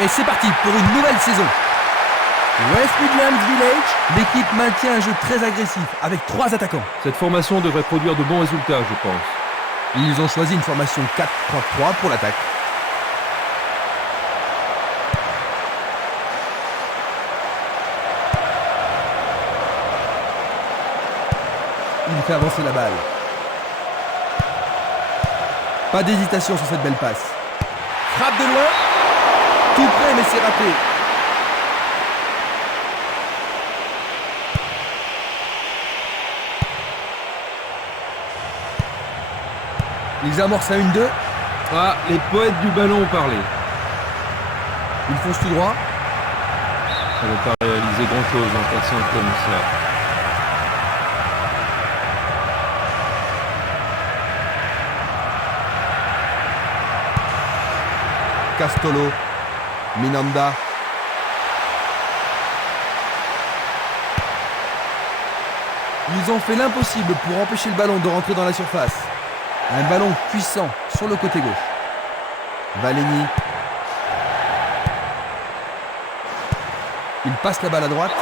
Et c'est parti pour une nouvelle saison. West Midlands Village, l'équipe maintient un jeu très agressif avec 3 attaquants. Cette formation devrait produire de bons résultats, je pense. Ils ont choisi une formation 4-3-3 pour l'attaque. Il fait avancer la balle. Pas d'hésitation sur cette belle passe. Frappe de loin. Tout près, mais c'est raté. Ils amorcent à 1-2. Ah, les poètes du ballon ont parlé. Ils foncent tout droit. Ça ne va pas réaliser grand-chose en passant comme ça. Castolo, Minanda. Ils ont fait l'impossible pour empêcher le ballon de rentrer dans la surface. Un ballon puissant sur le côté gauche. Valeni. Il passe la balle à droite.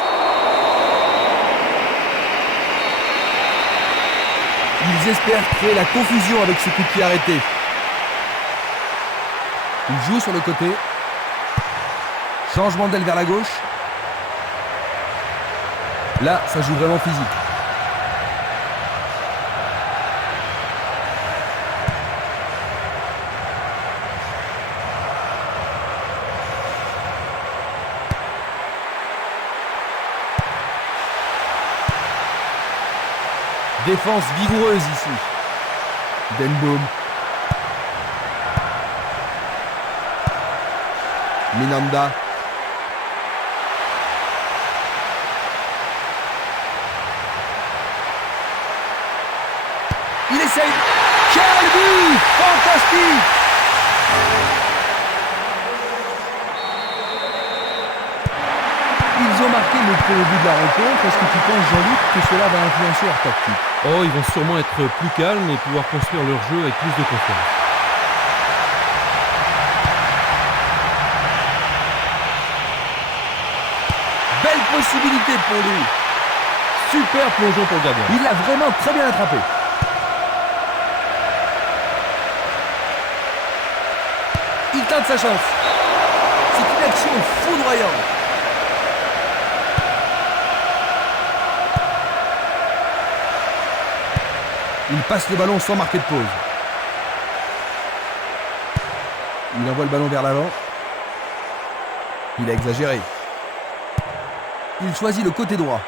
Ils espèrent créer la confusion avec ce coup de pied arrêté. Il joue sur le côté. Changement d'aile vers la gauche. Là, ça joue vraiment physique. Défense vigoureuse ici. Denboom. Minanda. Il essaye. Quel but! Fantastique! Ils ont marqué le premier but de la rencontre. Est-ce que tu penses, Jean-Luc, que cela va influencer leur tactique? Oh, ils vont sûrement être plus calmes et pouvoir construire leur jeu avec plus de confiance. Belle possibilité pour lui. Super plongeon pour le gardien. Il l'a vraiment très bien attrapé. Il tente sa chance. C'est une action foudroyante. Il passe le ballon sans marquer de pause. Il envoie le ballon vers l'avant. Il a exagéré. Il choisit le côté droit.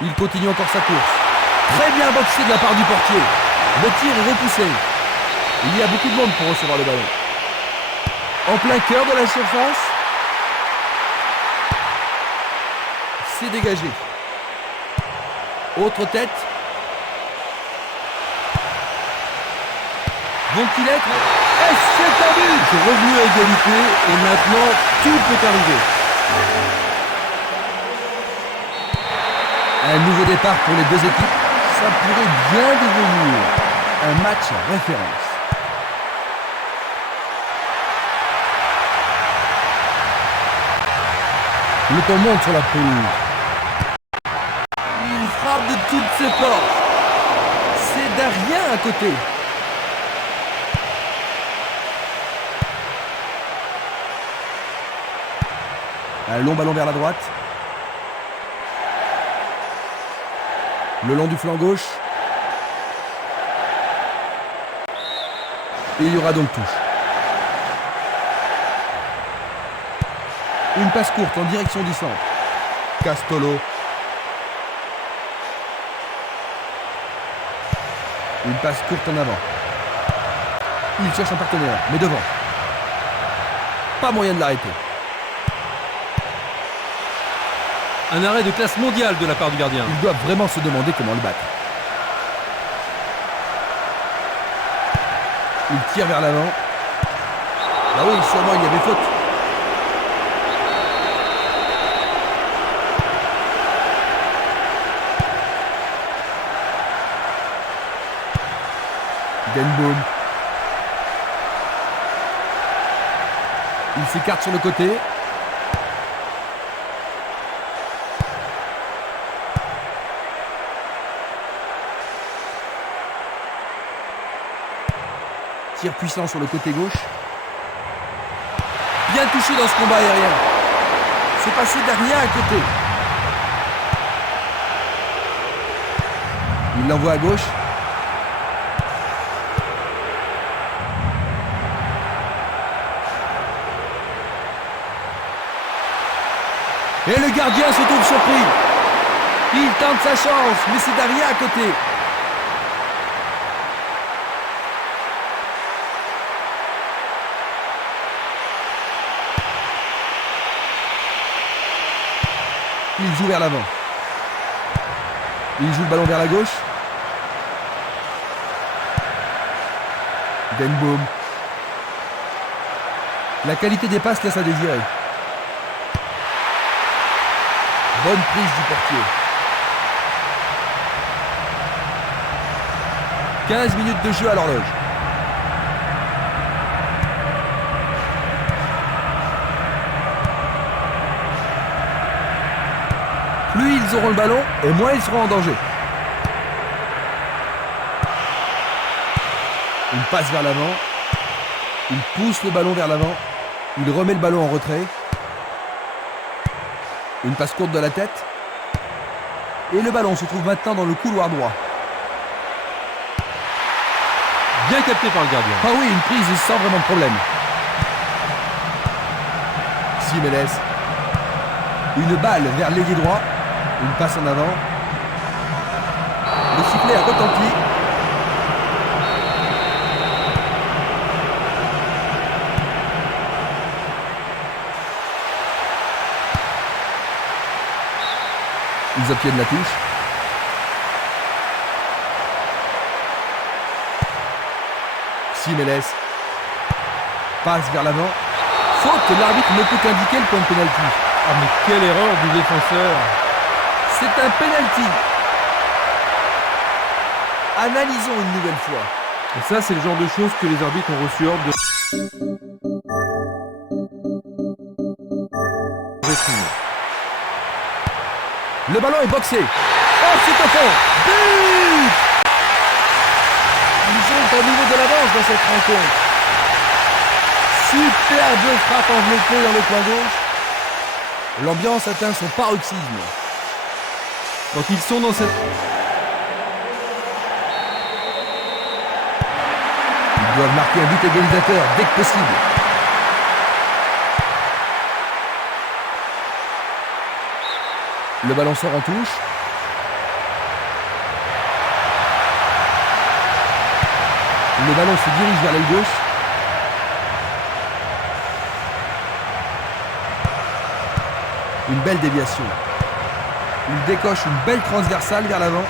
Il continue encore sa course. Très bien boxé de la part du portier. Le tir est repoussé. Il y a beaucoup de monde pour recevoir le ballon. En plein cœur de la surface. C'est dégagé. Autre tête. Vont-ils être... Et c'est un but! C'est revenu à égalité et maintenant tout peut arriver. Un nouveau départ pour les deux équipes. Ça pourrait bien devenir un match référence. Le temps monte sur la pelouse. Il frappe de toutes ses forces. C'est derrière à côté. Un long ballon vers la droite. Le long du flanc gauche. Et il y aura donc touche. Une passe courte en direction du centre. Castolo. Une passe courte en avant. Il cherche un partenaire, mais devant. Pas moyen de l'arrêter. Un arrêt de classe mondiale de la part du gardien. Ils doivent vraiment se demander comment le battre. Il tire vers l'avant. Ah oui, sûrement il y avait faute. Denboom. Il s'écarte sur le côté. Tir puissant sur le côté gauche. Bien touché dans ce combat aérien. C'est passé derrière à côté. Il l'envoie à gauche. Et le gardien se trouve surpris. Il tente sa chance, mais c'est derrière à côté. Il joue vers l'avant. Il joue le ballon vers la gauche. Denboom. La qualité des passes laisse à désirer. Bonne prise du portier. 15 minutes de jeu à l'horloge. Plus ils auront le ballon, et moins ils seront en danger. Une passe vers l'avant. Il pousse le ballon vers l'avant. Il remet le ballon en retrait. Une passe courte de la tête. Et le ballon se trouve maintenant dans le couloir droit. Bien capté par le gardien. Ah oui, une prise sans vraiment de problème. Jiménez. Une balle vers l'ailier droit. Une passe en avant. Le sifflet a retenti. Ils obtiennent la touche. Jiménez. Passe vers l'avant. Faute, l'arbitre ne peut qu'indiquer le point de pénalty. Ah mais quelle erreur du défenseur. C'est un pénalty. Analysons une nouvelle fois. Et ça, c'est le genre de choses que les arbitres ont reçu ordre de... Le ballon est boxé. Oh, c'est au fond. But! Ils ont un niveau de l'avance dans cette rencontre. Superbe frappe enveloppée dans le coin gauche. L'ambiance atteint son paroxysme. Quand ils sont dans cette... Ils doivent marquer un but égalisateur dès que possible. Le ballon sort en touche. Le ballon se dirige vers l'aile gauche. Une belle déviation. Il décoche une belle transversale vers l'avant.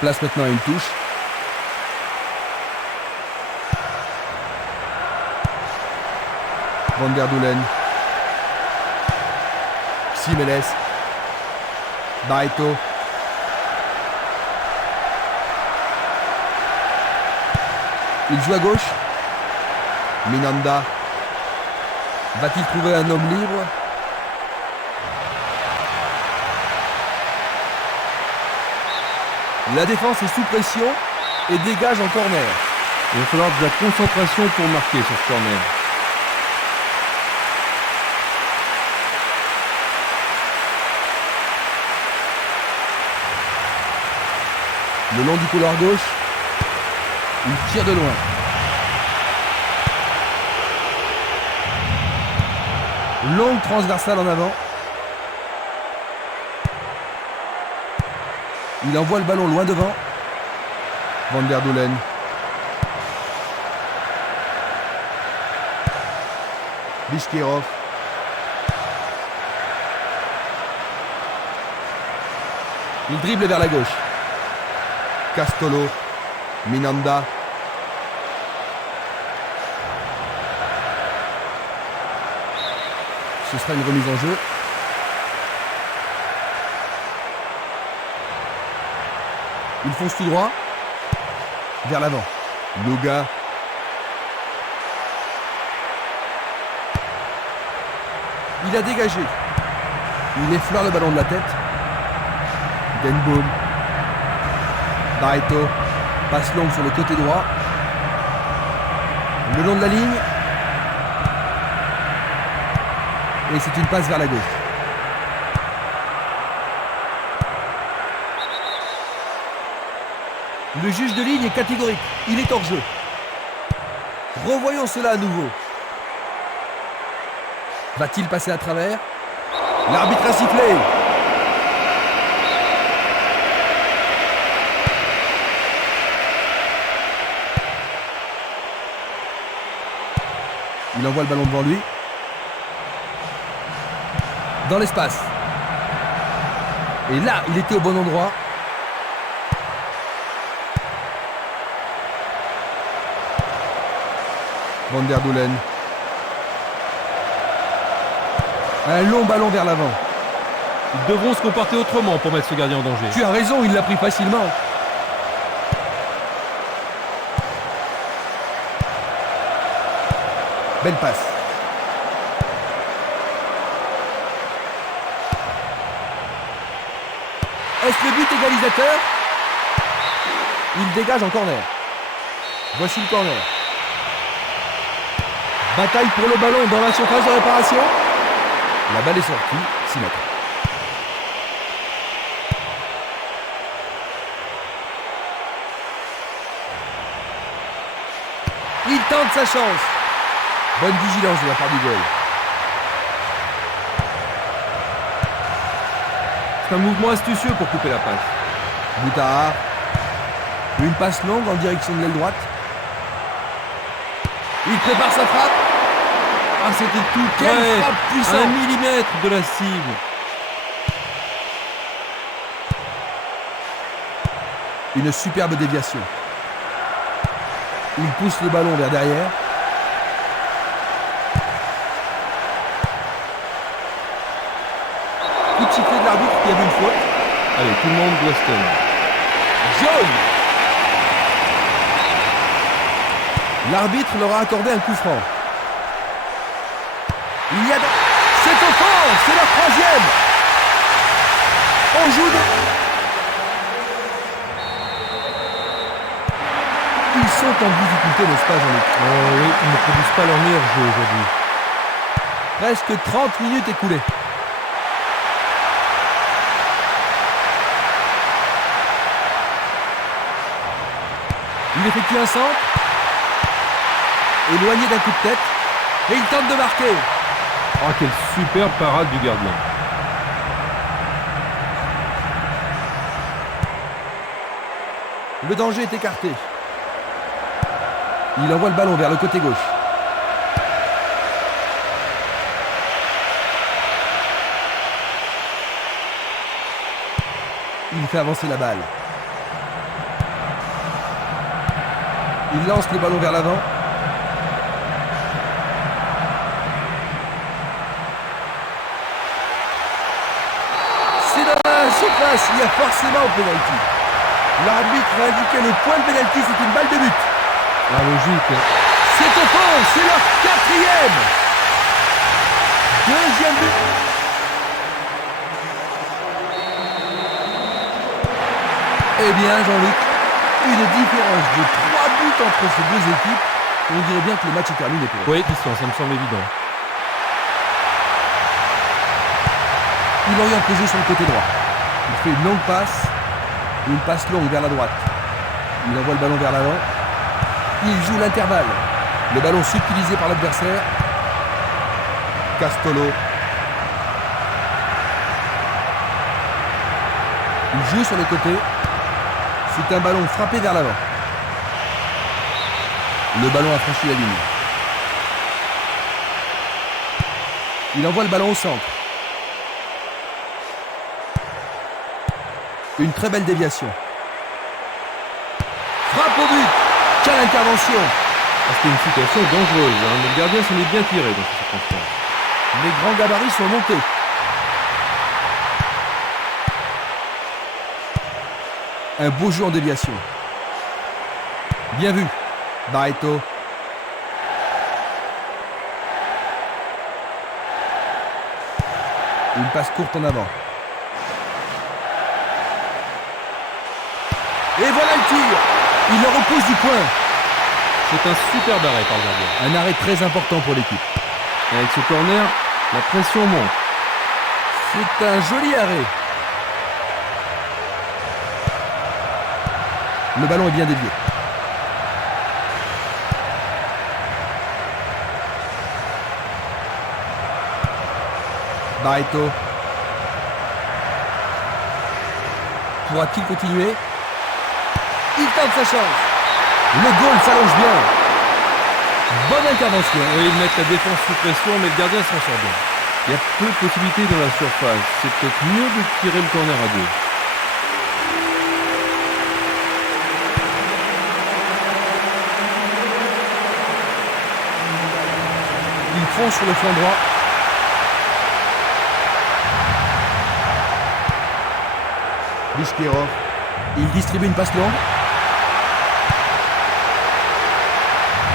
Place maintenant à une touche. Van der Doelen. Jiménez. Barreto. Il joue à gauche. Minanda. Va-t-il trouver un homme libre? La défense est sous pression et dégage en corner. Il va falloir de la concentration pour marquer sur ce corner. Le long du couloir gauche, il tire de loin. Longue transversale en avant. Il envoie le ballon loin devant. Van der Doelen. Bishkirov. Il dribble vers la gauche. Castolo. Minanda. Ce sera une remise en jeu. Il fonce tout droit. Vers l'avant. Luga. Il a dégagé. Il effleure le ballon de la tête. Denboom. Barreto. Passe longue sur le côté droit. Le long de la ligne. Et c'est une passe vers la gauche. Le juge de ligne est catégorique. Il est hors jeu. Revoyons cela à nouveau. Va-t-il passer à travers? L'arbitre a sifflé. Il envoie le ballon devant lui. Dans l'espace. Et là, il était au bon endroit. Van der Doelen. Un long ballon vers l'avant. Ils devront se comporter autrement pour mettre ce gardien en danger. Tu as raison, il l'a pris facilement. Belle passe. Est-ce le but égalisateur? Il dégage en corner. Voici le corner. Bataille pour le ballon dans la surface de réparation. La balle est sortie, 6 mètres. Il tente sa chance. Bonne vigilance de la part du goal. C'est un mouvement astucieux pour couper la passe. Boutard. Une passe longue en direction de l'aile droite. Il prépare sa frappe. Ah, c'était tout. Quelle frappe puissante. 1 millimètre de la cible. Une superbe déviation. Il pousse le ballon vers derrière. Coup de sifflet de l'arbitre qui a vu une faute. Allez, tout le monde doit se tenir. Jaune. L'arbitre leur a accordé un coup franc. Il y a... C'est au fond. C'est leur troisième. On joue de... Ils sont en difficulté, n'est-ce pas, Jean-Luc? Oui, ils ne produisent pas leur meilleur jeu aujourd'hui. Presque 30 minutes écoulées. Il effectue un centre. Éloigné d'un coup de tête. Et il tente de marquer. Oh, quelle superbe parade du gardien. Le danger est écarté. Il envoie le ballon vers le côté gauche. Il fait avancer la balle. Il lance le ballon vers l'avant. C'est dans la surface. Il y a forcément un penalty. L'arbitre a indiqué le point de penalty. C'est une balle de but. La logique. C'est au fond. C'est leur quatrième. Deuxième but. Eh bien, Jean-Luc, une différence de 3 buts entre ces deux équipes. On dirait bien que le match est terminé pour eux. Oui, ça me semble évident. Il oriente le jeu sur le côté droit. Il fait une longue passe longue vers la droite. Il envoie le ballon vers l'avant. Il joue l'intervalle. Le ballon subtilisé par l'adversaire. Castolo. Il joue sur les côtés. C'est un ballon frappé vers l'avant. Le ballon a franchi la ligne. Il envoie le ballon au centre. Une très belle déviation. Frappe au but. Quelle intervention. C'était une situation dangereuse. Mais le gardien s'en est bien tiré dans ces circonstances. Les grands gabarits sont montés. Un beau jeu en déviation. Bien vu. Barreto. Une passe courte en avant. Et voilà le tir. Il le repousse du coin. C'est un superbe arrêt par le gardien. Un arrêt très important pour l'équipe. Avec ce corner, la pression monte. C'est un joli arrêt. Le ballon est bien dévié. Barreto. Pourra-t-il continuer? Il tente sa chance. Le goal s'allonge bien. Bonne intervention. Oui, ils mettent la défense sous pression, mais le gardien s'en sort bien. Il y a peu de possibilités dans la surface. C'est peut-être mieux de tirer le corner à deux. Il prend sur le flanc droit. Bishkirov. Il distribue une passe longue.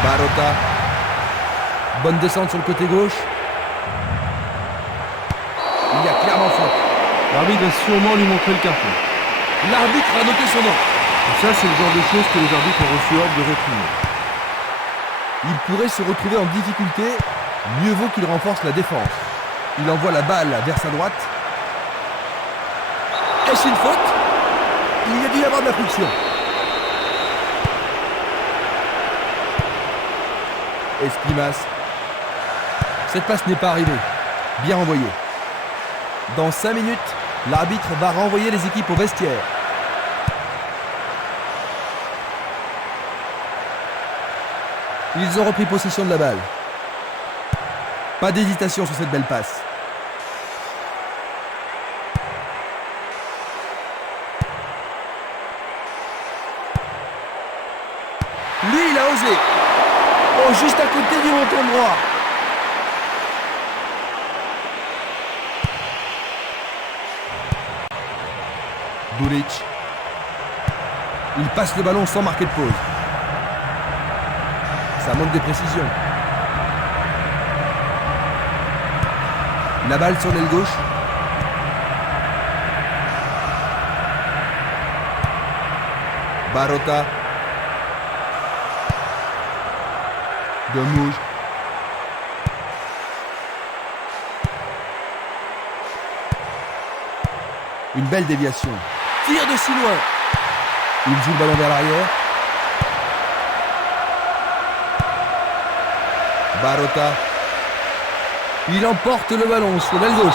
Barota. Bonne descente sur le côté gauche. Il y a clairement faute. L'arbitre va sûrement lui montrer le carton. L'arbitre a noté son nom. Ça, c'est le genre de choses que les arbitres ont reçu ordre de réprimer. Il pourrait se retrouver en difficulté. Mieux vaut qu'il renforce la défense. Il envoie la balle vers sa droite. Est-ce une faute? Il y a dû y avoir de la friction. Esquimas. Cette passe n'est pas arrivée. Bien renvoyée. Dans 5 minutes, l'arbitre va renvoyer les équipes au vestiaire. Ils ont repris possession de la balle. Pas d'hésitation sur cette belle passe. Lui, il a osé. Oh, juste à côté du menton droit. Duric. Il passe le ballon sans marquer de pause. Ça manque de précision. La balle sur l'aile gauche. Barota. Demouge. Une belle déviation. Tire de si loin. Il joue le ballon vers l'arrière. Barota. Il emporte le ballon sur l'aile gauche.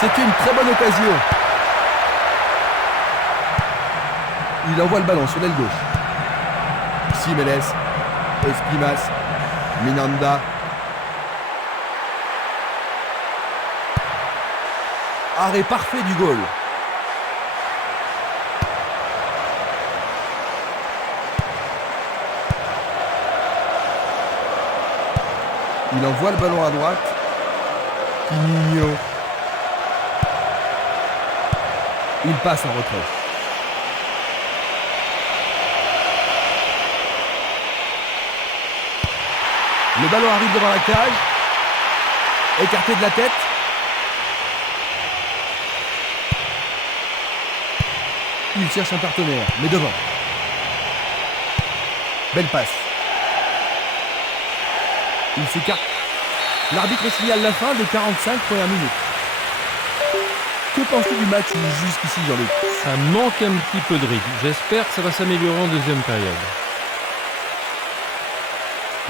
C'est une très bonne occasion. Il envoie le ballon sur l'aile gauche. Simeles. Esquimas. Minanda. Arrêt parfait du goal. Il envoie le ballon à droite. Quinino. Il passe en retrait. Le ballon arrive devant la cage. Écarté de la tête. Il cherche un partenaire, mais devant. Belle passe. Il s'écarte. L'arbitre signale la fin des 45 premières minutes. Que penses-tu du match jusqu'ici, Jean-Luc? Ça manque un petit peu de rythme. J'espère que ça va s'améliorer en deuxième période.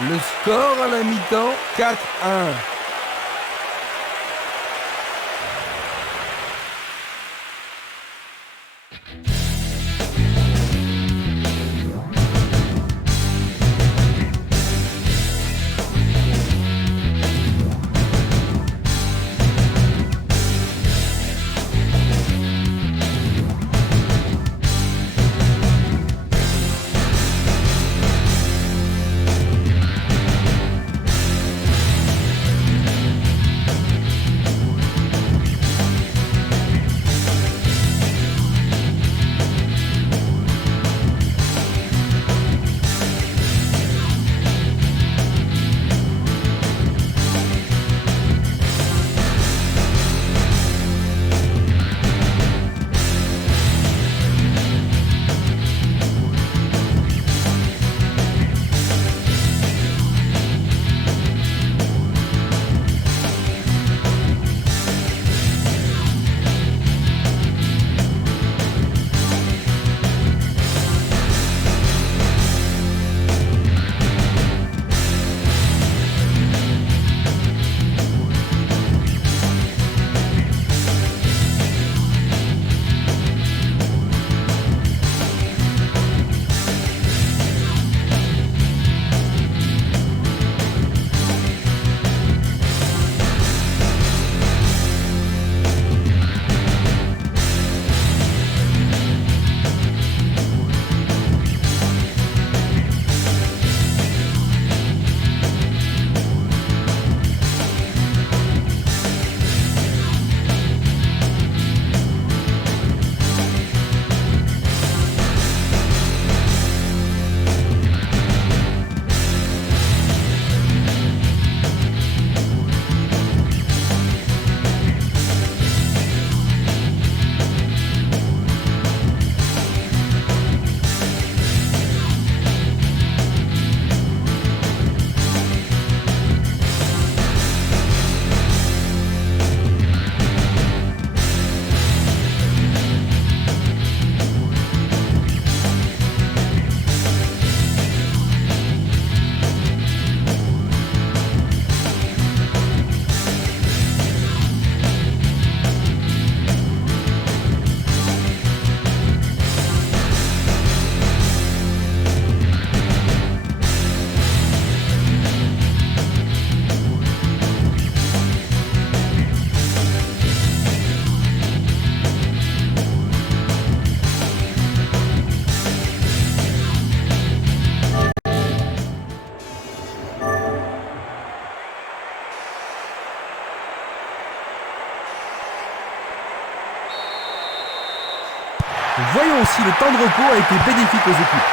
Le score à la mi-temps, 4-1. Voyons si le temps de repos a été bénéfique aux équipes.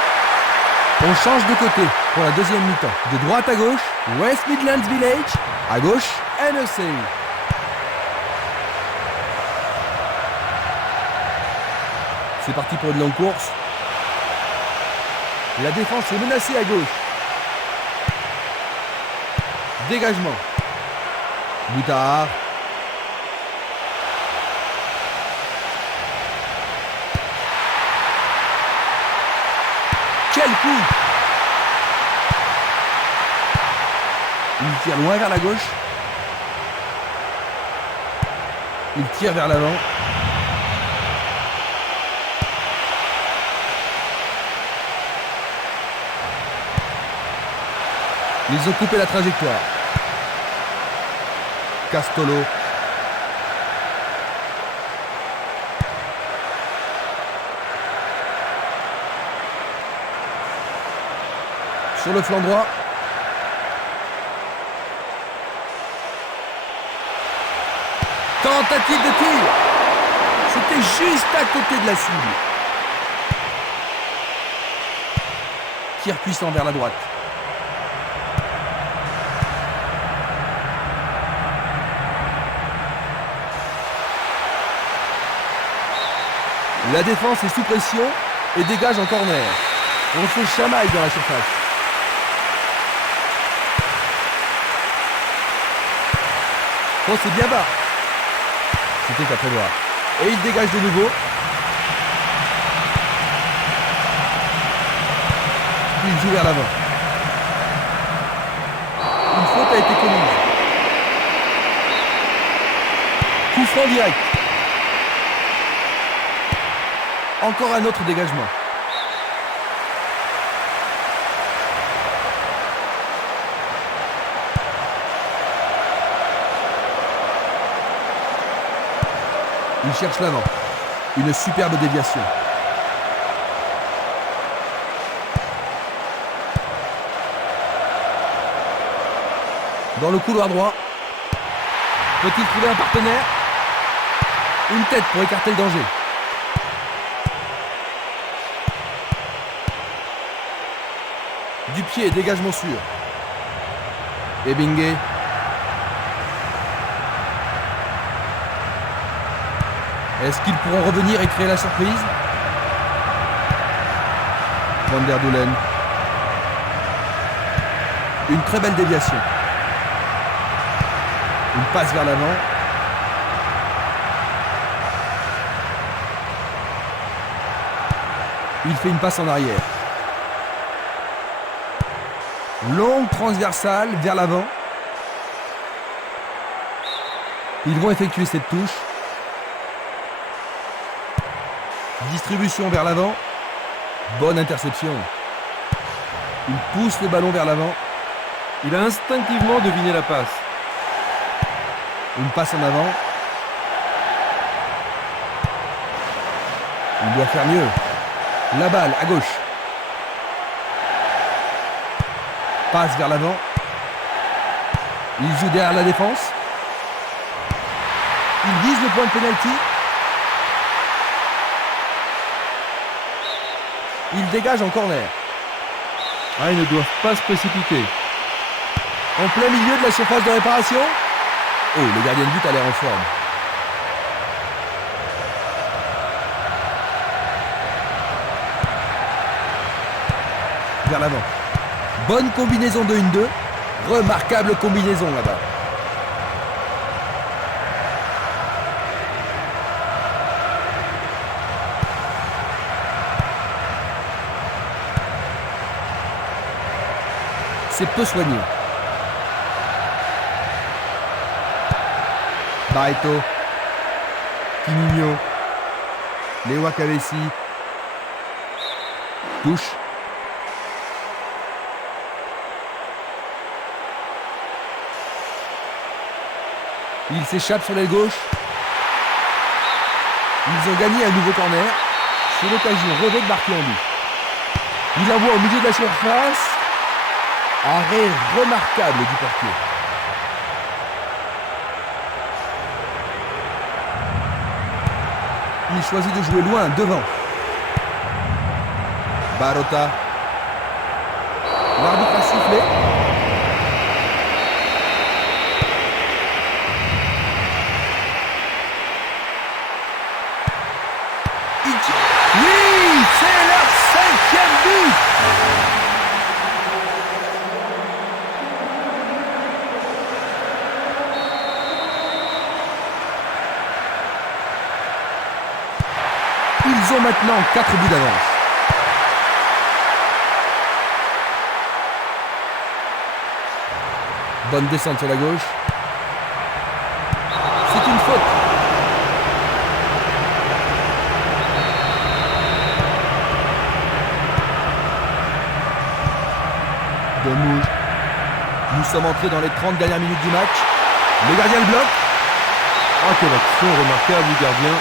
On change de côté pour la deuxième mi-temps. De droite à gauche, West Midlands Village. À gauche, NEC. C'est parti pour une longue course. La défense est menacée à gauche. Dégagement. Boutard. Quel coup! Il tire loin vers la gauche. Il tire vers l'avant. Ils ont coupé la trajectoire. Castolo. Sur le flanc droit. Tentative de tir. C'était juste à côté de la cible. Tir puissant vers la droite. La défense est sous pression et dégage en corner. On se chamaille dans la surface. Oh, c'est bien bas. C'était à prévoir. Et il dégage de nouveau. Il joue vers l'avant. Une faute a été commise. Coup franc direct. Encore un autre dégagement. Il cherche l'avant. Une superbe déviation. Dans le couloir droit. Peut-il trouver un partenaire? Une tête pour écarter le danger. Du pied, dégagement sûr. Ebingé. Est-ce qu'ils pourront revenir et créer la surprise? Van der Doelen. Une très belle déviation. Une passe vers l'avant. Il fait une passe en arrière. Longue transversale vers l'avant. Ils vont effectuer cette touche. Distribution vers l'avant. Bonne interception. Il pousse le ballon vers l'avant. Il a instinctivement deviné la passe. Une passe en avant. Il doit faire mieux. La balle à gauche. Passe vers l'avant. Il joue derrière la défense. Il vise le point de pénalty. Il dégage en corner. Ah, ils ne doivent pas se précipiter. En plein milieu de la surface de réparation. Oh, le gardien de but a l'air en forme. Vers l'avant. Bonne combinaison de 1-2. Remarquable combinaison là-bas. C'est peu soigné. Barreto. Quinigno. Lewa Kavesi. Touche. Il s'échappe sur l'aile gauche. Ils ont gagné un nouveau corner. C'est l'occasion rêvée de marquer en but. Il envoie au milieu de la surface. Arrêt remarquable du portier. Il choisit de jouer loin, devant. Barotta. L'arbitre a sifflé. Oui, c'est leur 5e but. Ils ont maintenant 4 buts d'avance. Bonne descente sur la gauche. C'est une faute. Demouge. Nous sommes entrés dans les 30 dernières minutes du match. Le gardien le bloque. Ah, quelle action remarquable du gardien.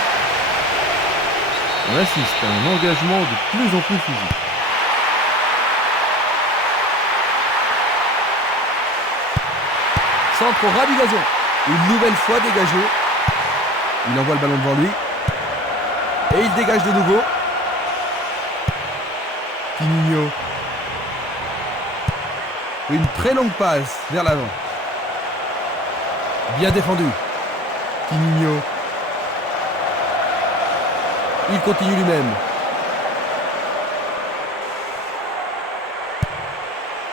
On assiste à un engagement de plus en plus physique. Centre au ras du gazon. Une nouvelle fois dégagé. Il envoie le ballon devant lui. Et il dégage de nouveau. Quinino. Une très longue passe vers l'avant. Bien défendu. Quinino. Il continue lui-même.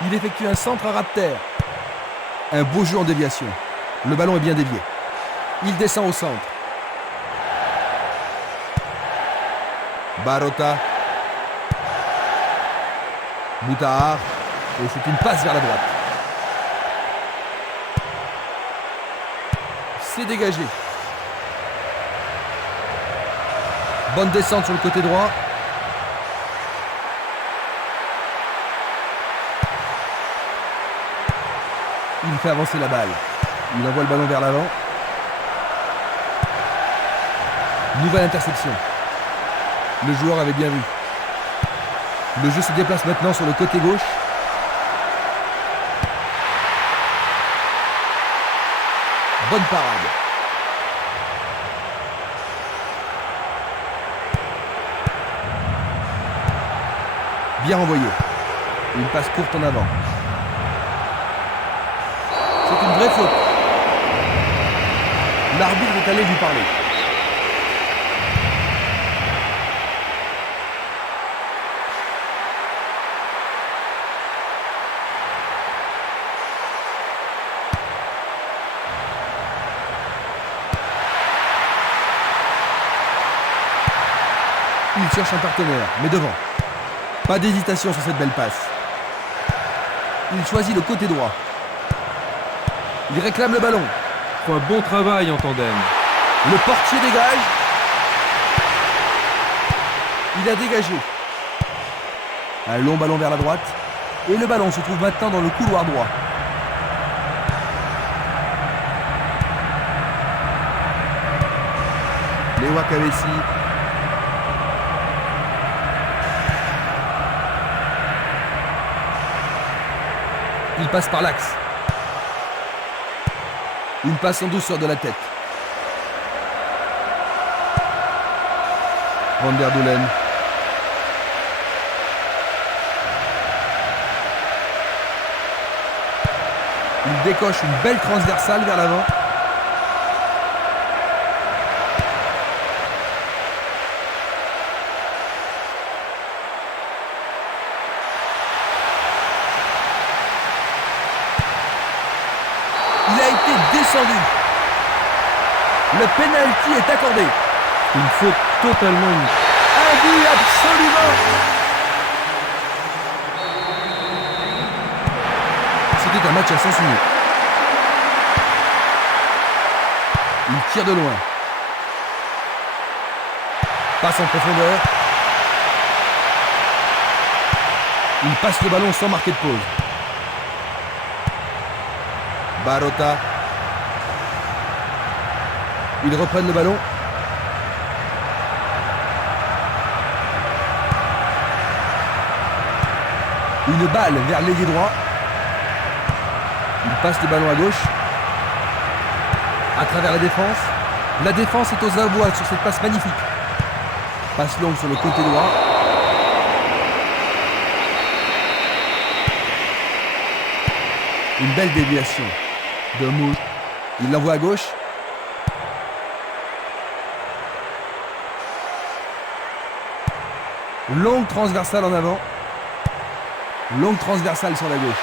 Il effectue un centre à ras de terre. Un beau jeu en déviation. Le ballon est bien dévié. Il descend au centre. Barotta. Boutahar. Et c'est une passe vers la droite. C'est dégagé. Bonne descente sur le côté droit. Il fait avancer la balle. Il envoie le ballon vers l'avant. Nouvelle interception. Le joueur avait bien vu. Le jeu se déplace maintenant sur le côté gauche. Bonne parade. Bien renvoyé. Une passe courte en avant. C'est une vraie faute. L'arbitre est allé lui parler. Il cherche un partenaire, mais devant. Pas d'hésitation sur cette belle passe. Il choisit le côté droit. Il réclame le ballon. Faut un bon travail en tandem. Le portier dégage. Il a dégagé. Un long ballon vers la droite. Et le ballon se trouve maintenant dans le couloir droit. Lewa Kavesi. Il passe par l'axe. Une passe en douceur de la tête. Van der Doelen. Il décoche une belle transversale vers l'avant. Il a été descendu. Le penalty est accordé. Une faute totalement unique. Un but absolument. C'était un match à sens unique. Il tire de loin. Passe en profondeur. Il passe le ballon sans marquer de pause. Barotta. Ils reprennent le ballon. Une balle vers l'ailier droit. Il passe le ballon à gauche. À travers la défense. La défense est aux abois sur cette passe magnifique. Passe longue sur le côté droit. Une belle déviation de Mouche. Il l'envoie à gauche. Longue transversale en avant. Longue transversale sur la gauche.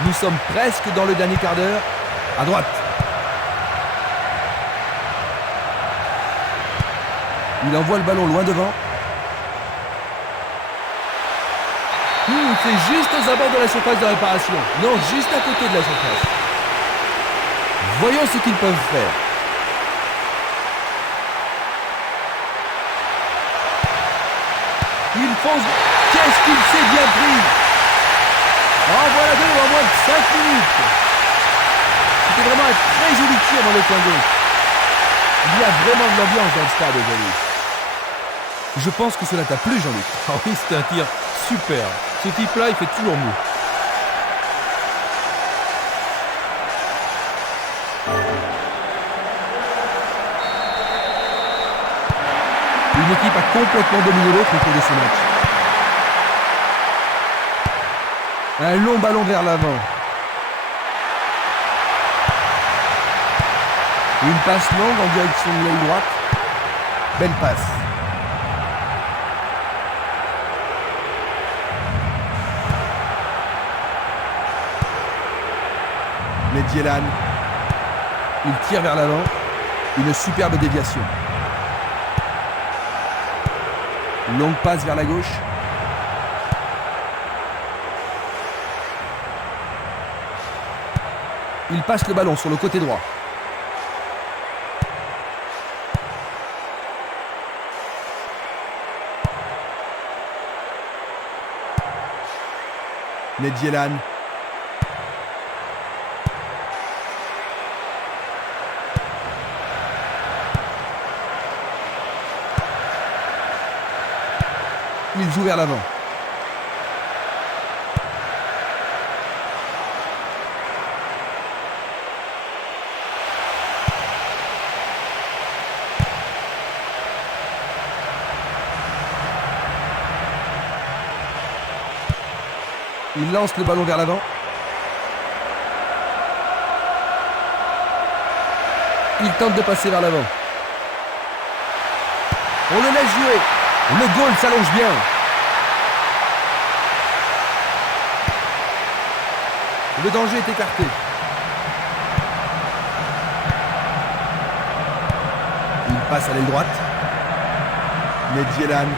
Nous sommes presque dans le dernier quart d'heure. À droite. Il envoie le ballon loin devant. C'est juste aux abords de la surface de réparation. Non, juste à côté de la surface. Voyons ce qu'ils peuvent faire. Il fonce. Qu'est-ce qu'il s'est bien pris? En voilà deux en moins de 5 minutes. C'était vraiment un très joli tir dans le coin gauche. Il y a vraiment de l'ambiance dans le stade aujourd'hui. Je pense que cela t'a plu, Jean-Luc. Ah oui, c'était un tir super. Ce type-là, il fait toujours mieux. Une équipe a complètement dominé l'autre au cours de ce match. Un long ballon vers l'avant. Une passe longue en direction de l'aile droite. Belle passe. Medjelan. Il tire vers l'avant. Une superbe déviation. Longue passe vers la gauche. Il passe le ballon sur le côté droit. Medjelan. Il joue vers l'avant. Il lance le ballon vers l'avant. Il tente de passer vers l'avant. On le laisse jouer. Le goal s'allonge bien. Le danger est écarté. Il passe à l'aile droite. Medjelan.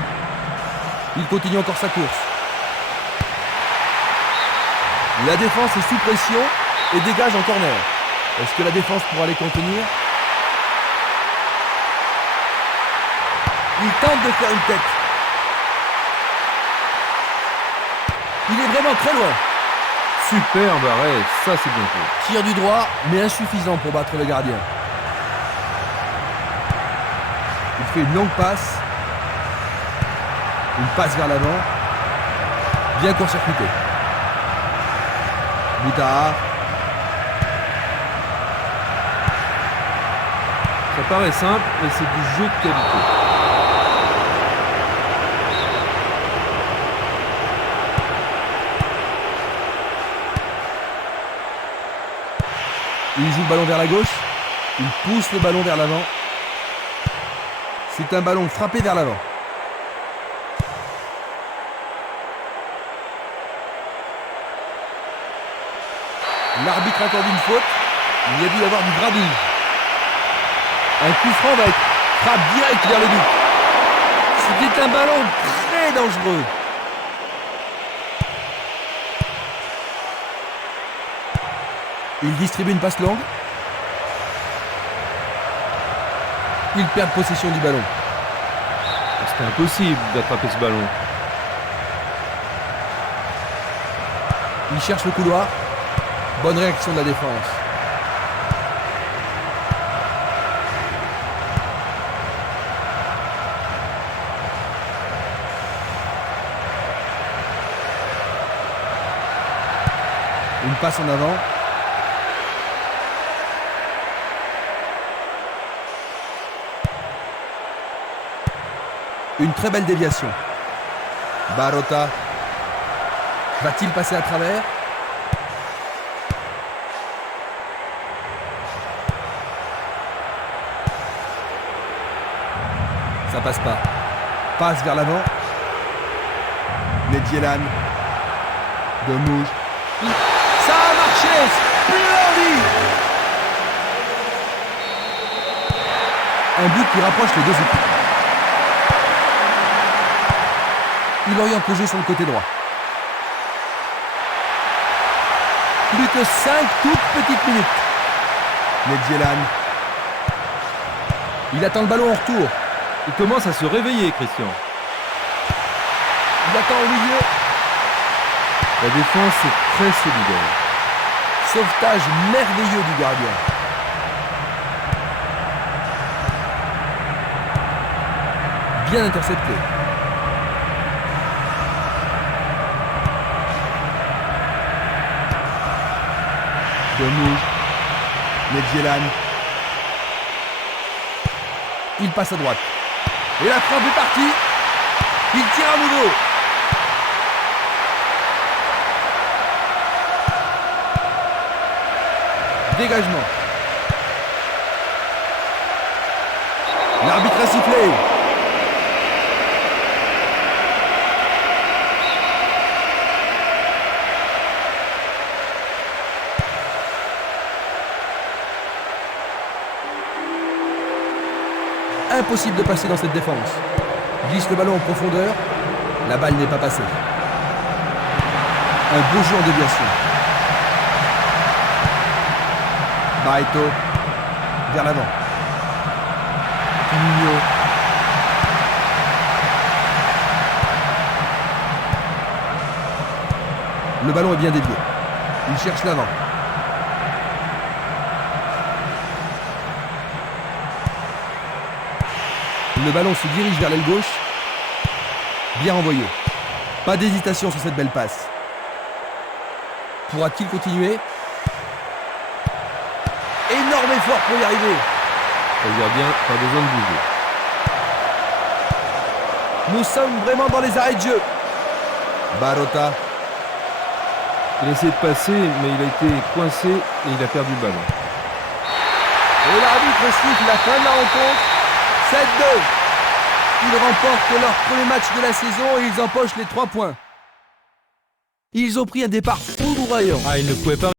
Il continue encore sa course. La défense est sous pression et dégage en corner. Est-ce que la défense pourra les contenir? Il tente de faire une tête. Il est vraiment très loin. Superbe arrêt, ça c'est bien fait. Tir du droit, mais insuffisant pour battre le gardien. Il fait une longue passe. Une passe vers l'avant. Bien court-circuité. Boutahar. Ça paraît simple, mais c'est du jeu de qualité. Il joue le ballon vers la gauche. Il pousse le ballon vers l'avant. C'est un ballon frappé vers l'avant. L'arbitre accorde une faute. Il y a dû y avoir du grabuge. Un coup franc va être frappe direct vers le but. C'était un ballon très dangereux. Il distribue une passe longue. Il perd possession du ballon. C'était impossible d'attraper ce ballon. Il cherche le couloir. Bonne réaction de la défense. Une passe en avant. Une très belle déviation. Barota. Va-t-il passer à travers? Ça passe pas. Passe vers l'avant. Medjelan. Domouge. Ça a marché! Splendide! Un but qui rapproche les deux équipes. Il oriente le jeu sur le côté droit. Plus que 5 toutes petites minutes. Medjelan. Il attend le ballon en retour. Il commence à se réveiller, Christian. Il attend au milieu. La défense est très solidaire. Sauvetage merveilleux du gardien. Bien intercepté. Domouge. Medjelan. Il passe à droite. Et la frappe est partie. Il tire à nouveau. Dégagement. L'arbitre a sifflé. Impossible de passer dans cette défense. Glisse le ballon en profondeur. La balle n'est pas passée. Un beau jeu en déviation. Barreto. Vers l'avant. Pinho. Le ballon est bien dévié. Il cherche l'avant. Le ballon se dirige vers l'aile gauche. Bien envoyé. Pas d'hésitation sur cette belle passe. Pourra-t-il continuer? Énorme effort pour y arriver. Le gardien, pas besoin de bouger. Nous sommes vraiment dans les arrêts de jeu. Barota. Il a essayé de passer, mais il a été coincé et il a perdu le ballon. Et l'arbitre siffle la fin de la rencontre. 7-2. Ils remportent leur premier match de la saison et ils empochent les 3 points. Ils ont pris un départ foudroyant. Ah, il ne pouvait pas